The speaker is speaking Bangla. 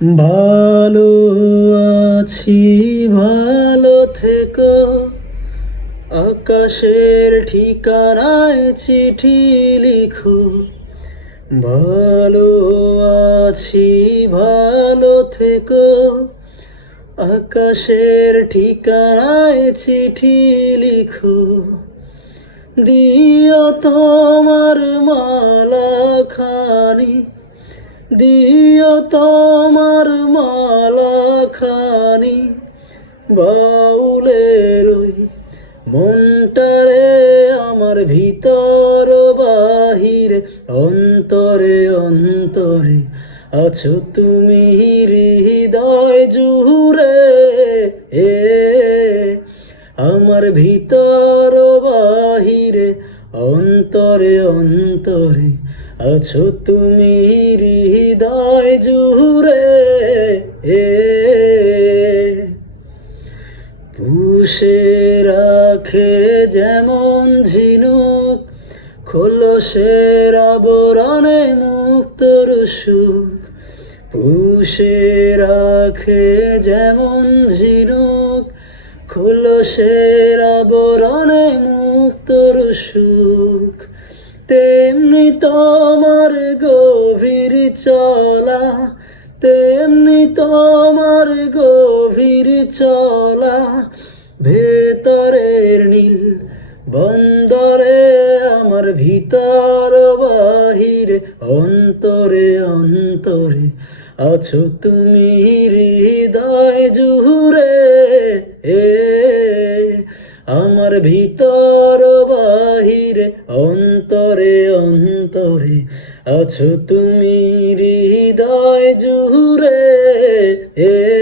ভালো আছি, ভালো থেকো। আকাশের ঠিকানায় চিঠি লিখো। ভালো আছি, ভালো থেকো। আকাশের ঠিকানায় চিঠি লিখো। দিও তোমার মালা খানি, দিও তোমার মালা খানি বাউলের ওই মনটারে, আমার ভিতর বাহিরে অন্তরে অন্তরে আছো তুমি হৃদয় জুড়ে। এ আমার ভিতর বাহিরে অন্তরে অন্তরে আছো তুমি হৃদয় জুড়ে। এ পুষে রাখে যেমন ঝিনুক খোলসের আবরণে মুক্তর সুখ। পুষে রাখে যেমন ঝিনুক খোলসের আবরণে মুক্তর সুখ। তেমনি তোমার গভীর চলা, তেমনি তোমার গভীর চলা ভেতরের নীল বন্দরে, আমার ভিতর বাহিরে অন্তরে অন্তরে আছো তুমি হৃদয় জুড়ে। এ আমার ভিতর বাহিরে অন্তরে অন্তরে আছো তুমি হৃদয় জুড়ে। এ